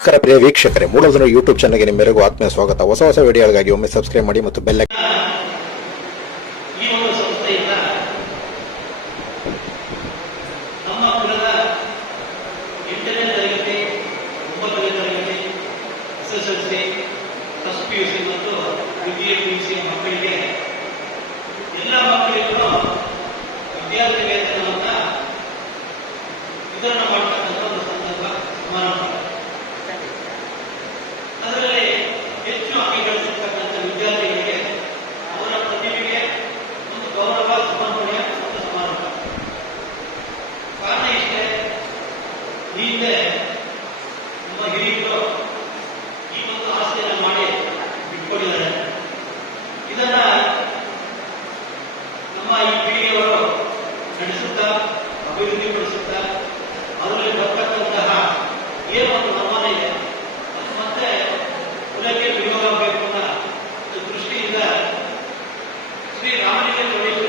ನಮಸ್ಕಾರ ಪ್ರಿಯ ವೀಕ್ಷಕರೇ ಮೂಲದನ ಯೂಟ್ಯೂಬ್ ಚಾನಲ್ಗೆ ನಿಮ್ಮೆಲ್ಲರಿಗೂ ಆತ್ಮೀಯ ಸ್ವಾಗತ. ಹೊಸ ಹೊಸ ವಿಡಿಯೋಗಳಿಗಾಗಿ ಒಮ್ಮೆ ಸಬ್ಸ್ಕ್ರೈಬ್ ಮಾಡಿ ಮತ್ತು ಬೆಲ್ಲ ಎಲ್ಲ ಮಕ್ಕಳಿಗೂ ವಿದ್ಯಾರ್ಥಿ ವೇತನವನ್ನು ವಿತರಣೆ ಮಾಡ್ತಾರೆ. ಈ ಪೀಳಿಗೆಯವರು ನಡೆಸುತ್ತಾ, ಅಭಿವೃದ್ಧಿಪಡಿಸುತ್ತಾ ಅದರಲ್ಲಿ ಬರ್ತಕ್ಕಂತಹ ಏನು ಒಂದು ಸಮಾನ ಇದೆ ಅದು ಮತ್ತೆ ಕುಲಕ್ಕೆ ವಿನಿಯೋಗ ಆಗಬೇಕು ದೃಷ್ಟಿಯಿಂದ ಶ್ರೀ ನೋಡಿ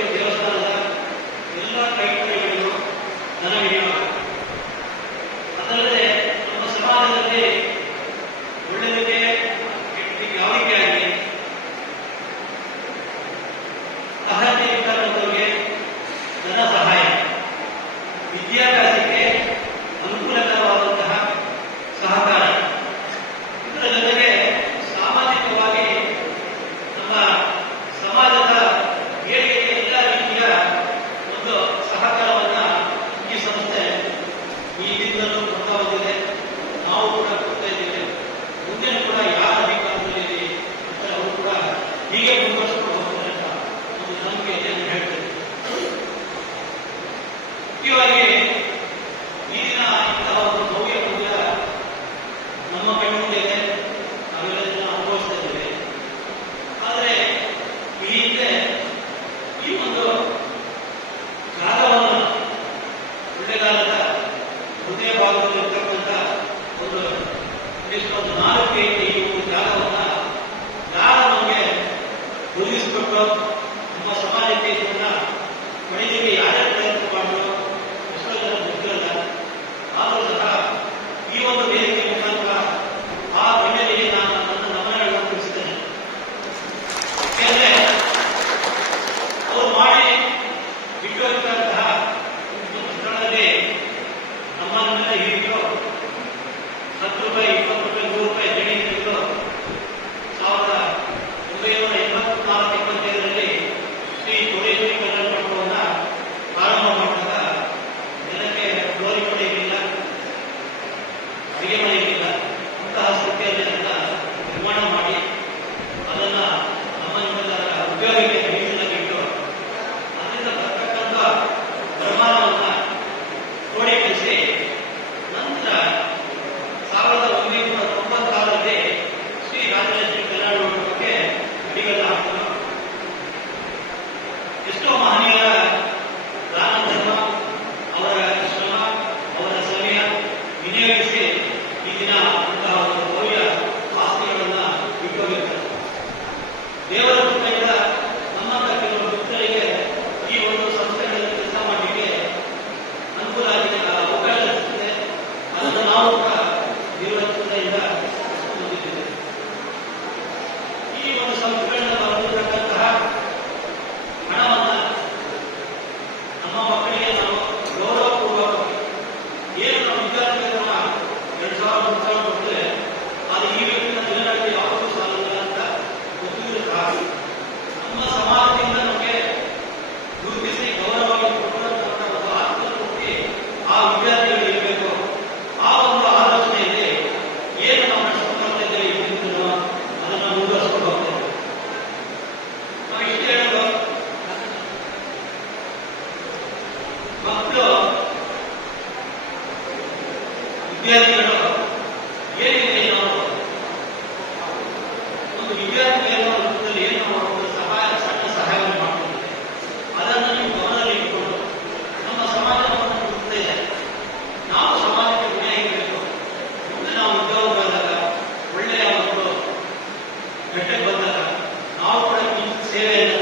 ಹೃದಯ ಭಾಗದಲ್ಲಿರ್ತಕ್ಕಂಥ ಒಂದು ಒಂದು ನಾಲ್ಕು 나오는 ನಾವು ಒಂದು ವಿದ್ಯಾರ್ಥಿ ಏನು ಒಂದು ಸಹಾಯ, ಸಣ್ಣ ಸಹಾಯ ಮಾಡ್ತೀವಿ ಅದನ್ನು ನೀವು ಗಮನದಲ್ಲಿ ಇಟ್ಕೊಂಡು ನಮ್ಮ ಸಮಾಜವನ್ನು ಮುಂದೆ ನಾವು ಸಮಾಜಕ್ಕೆ ನ್ಯಾಯಬೇಕು ಮುಂದೆ ನಾವು ಉದ್ಯೋಗ ಬಂದಾಗ, ಒಳ್ಳೆಯ ಒಂದು ಘಟ್ಟಕ್ಕೆ ಬಂದಾಗ, ನಾವು ಕೂಡ ಸೇವೆಯನ್ನು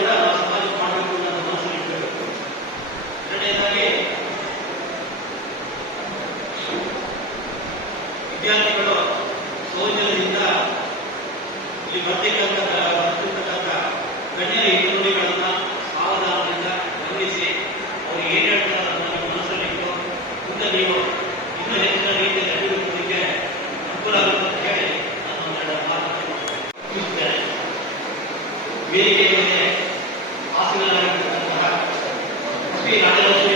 ಸೌಜನ್ಯದಿಂದ ಇಲ್ಲಿ ಬರ್ತಕ್ಕಂಥ ಬರ್ತಿರ್ತಕ್ಕಂಥ ಗಣ್ಯರ ಹಿತನುಡಿಗಳನ್ನು ಸಾವಧಾನದಿಂದ ಗಮನಿಸಿ ಅವರು ಏನು ಹೇಳ್ತಾರೆ ಅದನ್ನು ಮನಸ್ಸಲ್ಲಿಟ್ಟು ಮುಂದೆ ನೀವು ಇನ್ನೂ ಹೆಚ್ಚಿನ ರೀತಿಯಲ್ಲಿ ಅಭಿವೃದ್ಧಿಗೆ ಅನುಕೂಲ ಆಗುತ್ತೆ ಅಂತ ಹೇಳಿ ನಾನು ಒಂದೆರಡು ಮಾತನ್ನು ಮೇಲೆ ಆಸೀನರಾಗಿರ್ತಕ್ಕಂತಹ ಶ್ರೀ ರಾಜಲಕ್ಷ್ಮಿ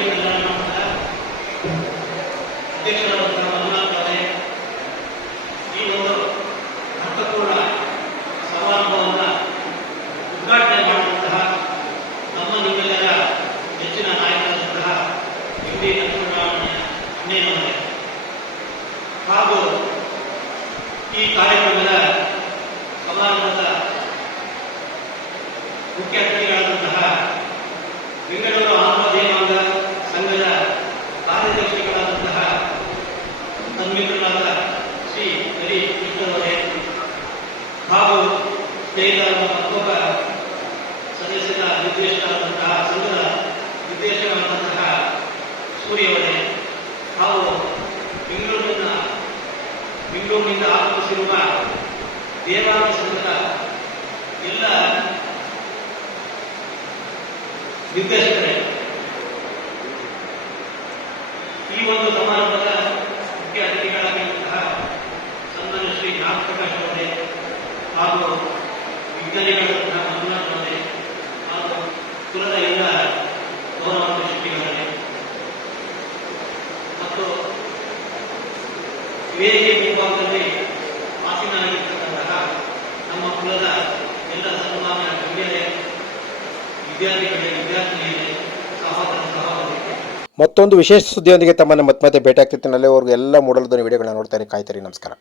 ಅಣ್ಣಯ್ಯನವರೇ ಹಾಗೂ ಈ ಕಾರ್ಯಕ್ರಮದ ಸಮಾರಂಭದ ಮುಖ್ಯ ಬೆಂಗಳೂರಿನಿಂದ ಆಗಮಿಸಿರುವ ದೇವಾಲಯ ಸಂಘದ ಎಲ್ಲ ನಿರ್ದೇಶಕರೇ. ಈ ಒಂದು ಸಮಾರಂಭದ ಮುಖ್ಯ ಅತಿಥಿಗಳಾಗಿರುವಂತಹ ಸಂತನ ಶ್ರೀ ನಾಗಪ್ರಕಾಶ್ ಅವರೇ ಹಾಗೂ ವಿಜ್ಞಾನಿಗಳಾದಂತಹ ಮಂಜುನಾಥ್ ಅವರೇ ಹಾಗೂ ಕುಲದ ಎಲ್ಲ ಗೌರವ ಶಿಷ್ಟಿಗಳೇ ಮತ್ತು ವೇದಿಕೆ ಮುಂಭಾಗದಲ್ಲಿ ಆಸೀನರಾಗಿರ್ತಕ್ಕಂತಹ ನಮ್ಮ ಕುಲದ ಎಲ್ಲ ಸನ್ಮಾನ್ಯ ಗಣ್ಯರೇ ವಿದ್ಯಾರ್ಥಿಗಳೇ ವಿದ್ಯಾರ್ಥಿನಿಯರೇ ಸಹೋದರ ಸಹೋದರಿಯರೇ ಮತ್ತೊಂದು ವಿಶೇಷ ಸುದ್ದಿಯೊಂದಿಗೆ ತಮ್ಮನ್ನು ಮತ್ತೆ ಮತ್ತೆ ಭೇಟಿ ಆಗ್ತಿರ್ತೀನಿ. ಅವ್ರಿಗೆ ಎಲ್ಲ ಮೂಡಲದ ವಿಡಿಯೋಗಳನ್ನ ನೋಡ್ತಾರೆ ಕಾಯ್ತಾರೆ ನಮಸ್ಕಾರ.